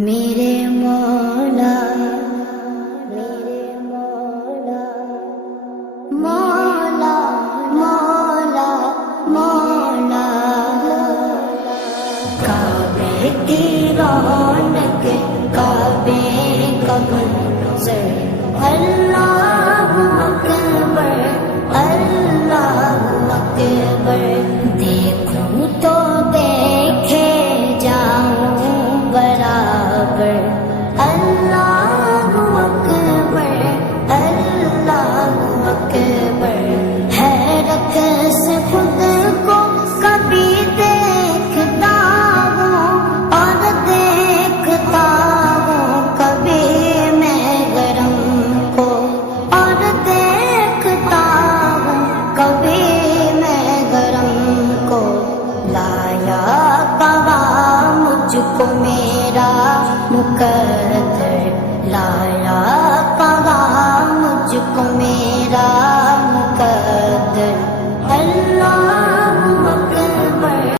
میرے مولا میرے مولا مولا مولا مولا کعبے کی رونق کعبے کا منظر اللہ اکبر اللہ اکبر دیکھوں تو دیکھے جاؤں برابر اللہ اکبر اللہ اکبر حیرت سے خود کو کبھی دیکھتا ہوں اور دیکھتا ہوں کبھی میں گرم کو اور دیکھتا ہوں کبھی میں گرم کو لایا کہاں مجھ کو میرا مقدر لایا